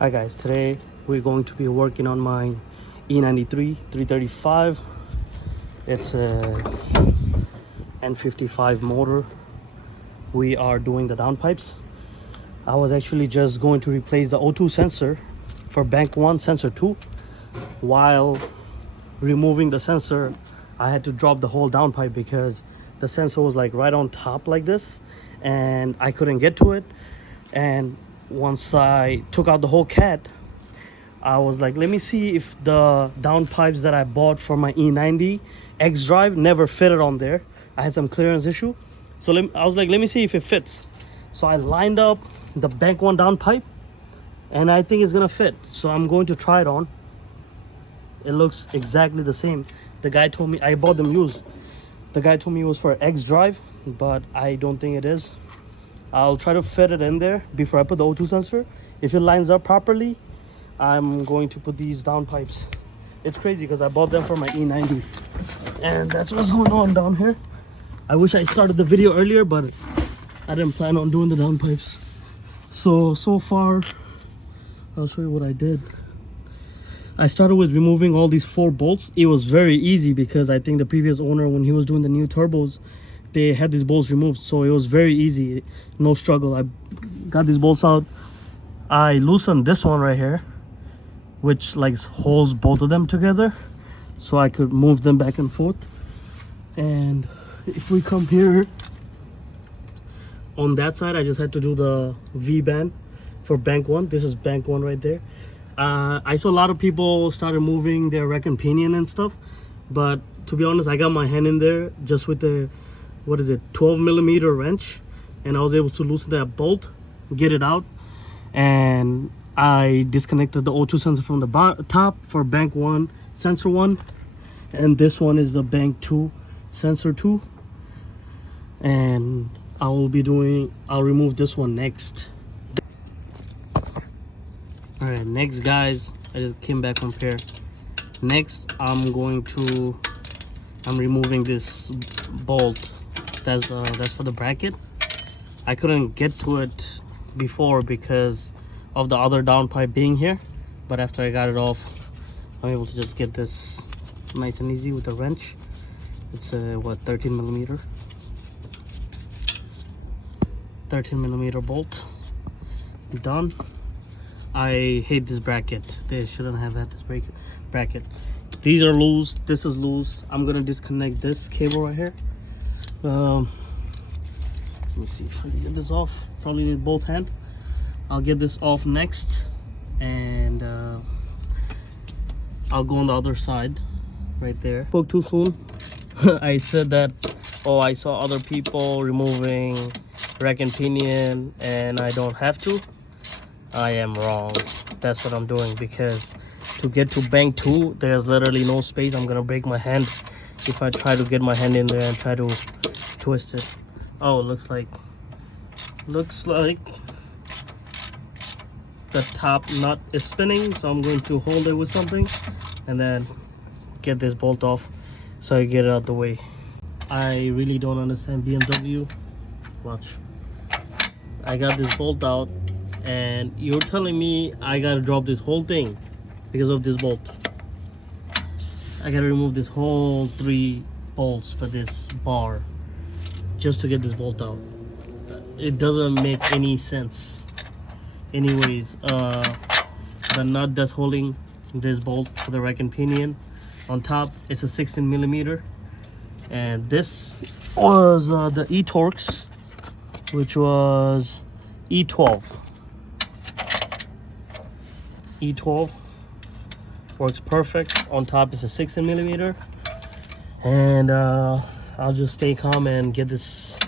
Hi guys, today we're going to be working on my E93 335. It's a N55 motor. We are doing the downpipes. I was actually just going to replace the O2 sensor for bank 1 sensor 2. While removing the sensor, I had to drop the whole downpipe because the sensor was like right on top like this and I couldn't get to it. And once I took out the whole cat, I was like, let me see if the downpipes that I bought for my E90 X drive never fitted on there. I had some clearance issue, so I was like, let me see if it fits. So I lined up the bank 1 downpipe and I think it's gonna fit, so I'm going to try it on. It looks exactly the same. The guy told me, I bought them used, the guy told me it was for X drive, but I don't think it is. I'll try to fit it in there before I put the O2 sensor. If it lines up properly, I'm going to put these downpipes. It's crazy because I bought them for my E90, and that's what's going on down here. I wish I started the video earlier, but I didn't plan on doing the downpipes. So far, I'll show you what I did. I started with removing all these 4 bolts. It was very easy because I think the previous owner, when he was doing the new turbos, they had these bolts removed, so it was very easy, no struggle. I got these bolts out. I loosened this one right here, which like holds both of them together, so I could move them back and forth. And if we come here on that side, I just had to do the V band for bank 1. This is bank 1 right there. I saw a lot of people started moving their rack and pinion and stuff, but to be honest, I got my hand in there just with the 12mm wrench, and I was able to loosen that bolt, get it out, and I disconnected the O2 sensor from the top for bank 1 sensor 1, and this one is the bank 2 sensor 2, and I'll remove this one next. All right, next guys, I just came back from here. Next I'm removing this bolt. That's for the bracket. I couldn't get to it before because of the other downpipe being here, but after I got it off, I'm able to just get this nice and easy with a wrench. It's a 13mm bolt. Done. I hate this bracket. They shouldn't have had this bracket. These are loose, this is loose. I'm gonna disconnect this cable right here. Let me see if I can get this off. Probably need both hands. I'll get this off next, and I'll go on the other side right there. Spoke too soon. I said that, oh, I saw other people removing rack and pinion and I don't have to. I am wrong. That's what I'm doing, because to get to bank 2, there's literally no space. I'm gonna break my hand if I try to get my hand in there and try to twist it. Oh, looks like the top nut is spinning, so I'm going to hold it with something and then get this bolt off so I get it out the way. I really don't understand BMW. Watch. I got this bolt out and you're telling me I gotta drop this whole thing because of this bolt. I gotta remove this whole 3 bolts for this bar just to get this bolt out. It doesn't make any sense. Anyways, the nut that's holding this bolt for the rack and pinion on top, it's a 16mm, and this was the E-Torx, which was E12. E12 works perfect. On top is a 16mm, and I'll just stay calm and get this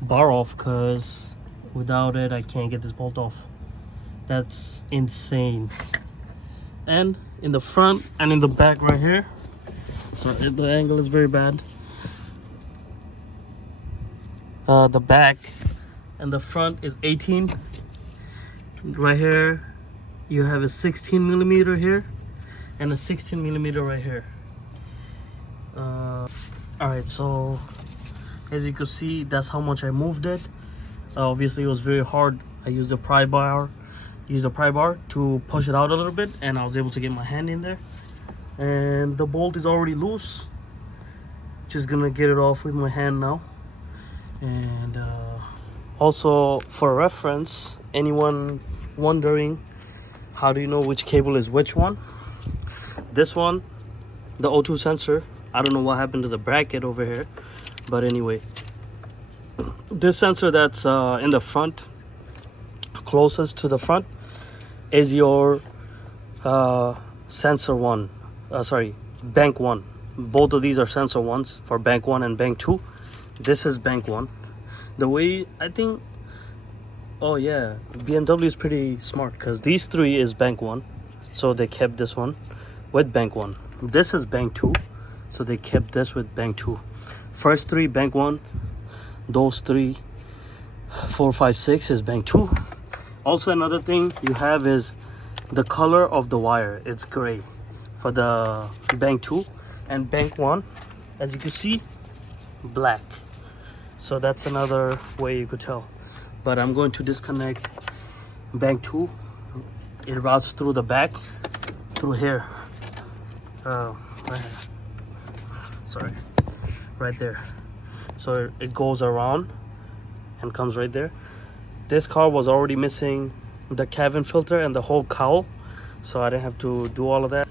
bar off, because without it I can't get this bolt off. That's insane. And in the front and in the back right here, so the angle is very bad. The back and the front is 18. Right here you have a 16mm here and a 16mm right here. All right, so as you can see, that's how much I moved it. Obviously it was very hard. I used a pry bar use the pry bar to push it out a little bit, and I was able to get my hand in there. And the bolt is already loose. Just gonna get it off with my hand now. And also for reference, anyone wondering how do you know which cable is which one? This one, the O2 sensor, I don't know what happened to the bracket over here, but anyway, this sensor that's in the front, closest to the front, is your sensor one, bank one. Both of these are sensor ones for bank one and bank two. This is bank one. The way I think, oh yeah, BMW is pretty smart, because these three is bank one, so they kept this one with bank one. This is bank two, so they kept this with bank two. First three bank one, those 3, 4, 5, 6 is bank two. Also another thing you have is the color of the wire. It's gray for the bank two, and bank one, as you can see, black. So that's another way you could tell. But I'm going to disconnect bank two. It routes through the back, through here. Right here. Sorry, right there. So it goes around and comes right there. This car was already missing the cabin filter and the whole cowl, so I didn't have to do all of that.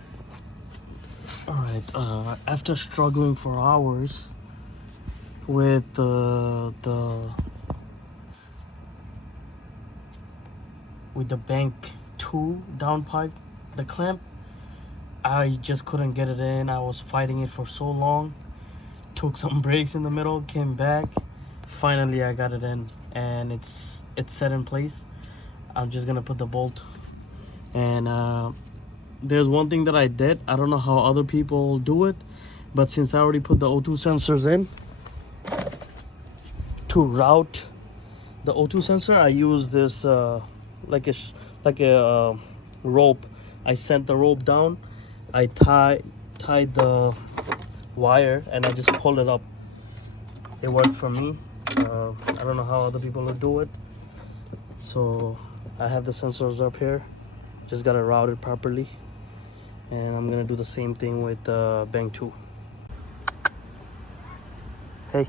All right, after struggling for hours with the bank 2 downpipe, the clamp, I just couldn't get it in. I was fighting it for so long. Took some breaks in the middle, came back. Finally, I got it in, and it's set in place. I'm just gonna put the bolt. And there's one thing that I did. I don't know how other people do it, but since I already put the O2 sensors in, to route the O2 sensor, I use this like a rope. I sent the rope down. I tied the wire, and I just pulled it up. It worked for me. I don't know how other people would do it. So I have the sensors up here. Just got it routed properly, and I'm gonna do the same thing with bank 2. Hey.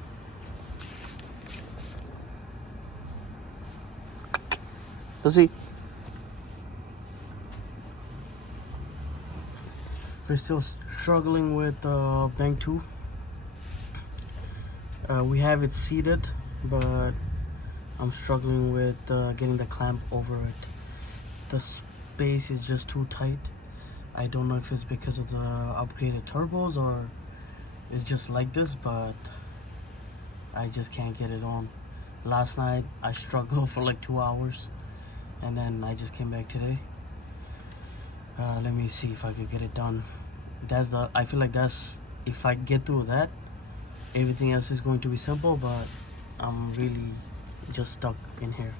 Let's see. We're still struggling with bank 2. We have it seated, but I'm struggling with getting the clamp over it. The space is just too tight. I don't know if it's because of the upgraded turbos or it's just like this, but I just can't get it on. Last night I struggled for like 2 hours, and then I just came back today. Let me see if I could get it done. I feel like that's, if I get through that, everything else is going to be simple, but I'm really just stuck in here.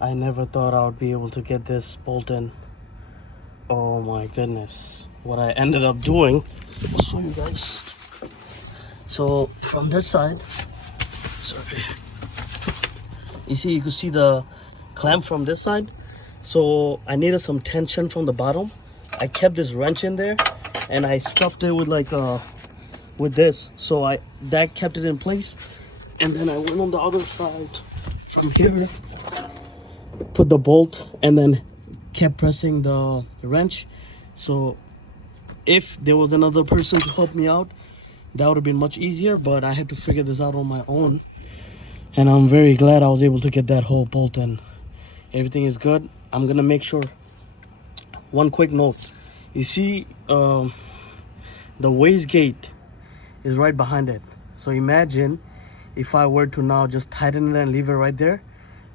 I never thought I would be able to get this bolt in. Oh my goodness. What I ended up doing, I'll show you guys. So from this side, sorry, you can see the clamp from this side. So I needed some tension from the bottom. I kept this wrench in there, and I stuffed it with with this, so that kept it in place. And then I went on the other side from here, put the bolt, and then kept pressing the wrench. So if there was another person to help me out, that would have been much easier, but I had to figure this out on my own, and I'm very glad I was able to get that whole bolt in. Everything is good. I'm gonna make sure. One quick note, you see the wastegate is right behind it. So imagine if I were to now just tighten it and leave it right there,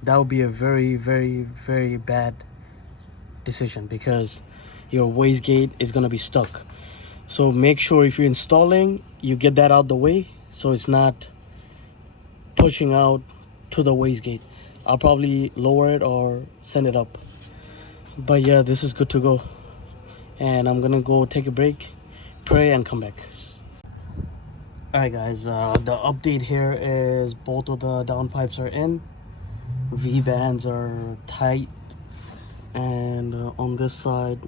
that would be a very, very, very bad decision, because your wastegate is gonna be stuck. So make sure if you're installing, you get that out the way so it's not pushing out to the wastegate. I'll probably lower it or send it up. But yeah, this is good to go. And I'm gonna go take a break, pray, and come back. Alright guys, the update here is both of the downpipes are in. V bands are tight, and on this side,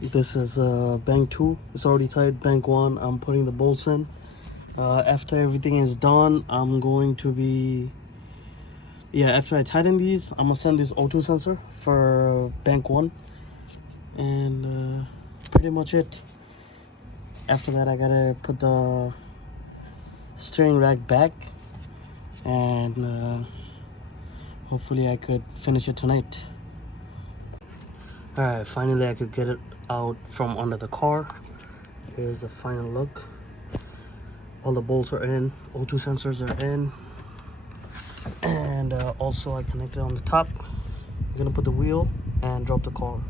this is bank 2. It's already tight. Bank 1, I'm putting the bolts in. After everything is done, I'm going to be, after I tighten these, I'm gonna send this O2 sensor for bank 1, and pretty much it. After that, I gotta put the steering rack back, and hopefully I could finish it tonight. Alright, finally I could get it out from under the car. Here's the final look. All the bolts are in, O2 sensors are in, and also I connected on the top. I'm gonna put the wheel and drop the car.